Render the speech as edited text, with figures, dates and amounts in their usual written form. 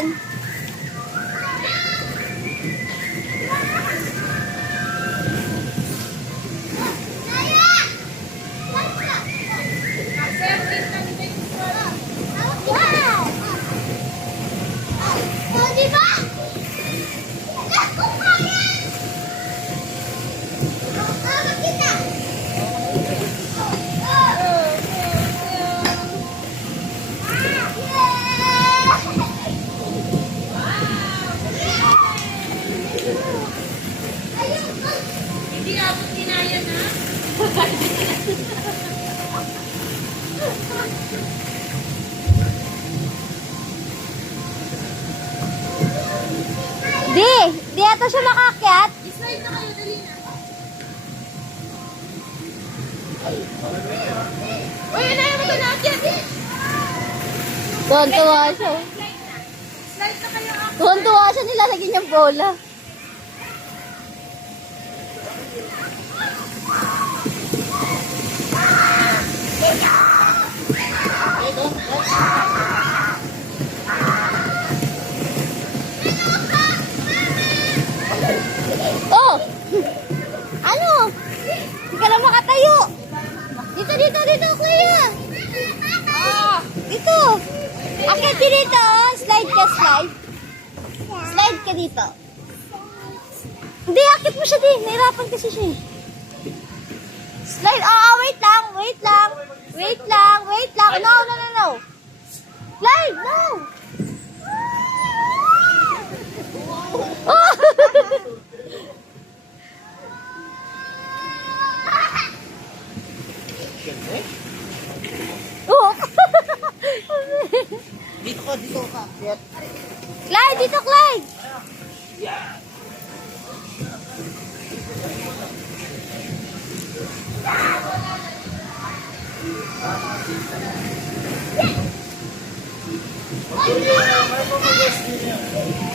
yan. Hindi abot kinaya na. Di ata siya makakyat. Slide na kayo, dali na. Uy, inayin mo ito natin. Tuwan-tuwa siya. Slide na kayo ako. Tuwan-tuwa siya nilalagay niyang bola. Oh! Ano? Hindi ka lang makatayo. Dito, kuya. Dito. Akit ka dito. Slide ka, slide. Slide ka dito. Hindi, akit mo siya din. Nahirapan kasi siya eh. Slide. Wait lang. No. Slide, no. Oh! Oh! Dito ka. Clyde, dito, Clyde! Okay, may pamagas din yan.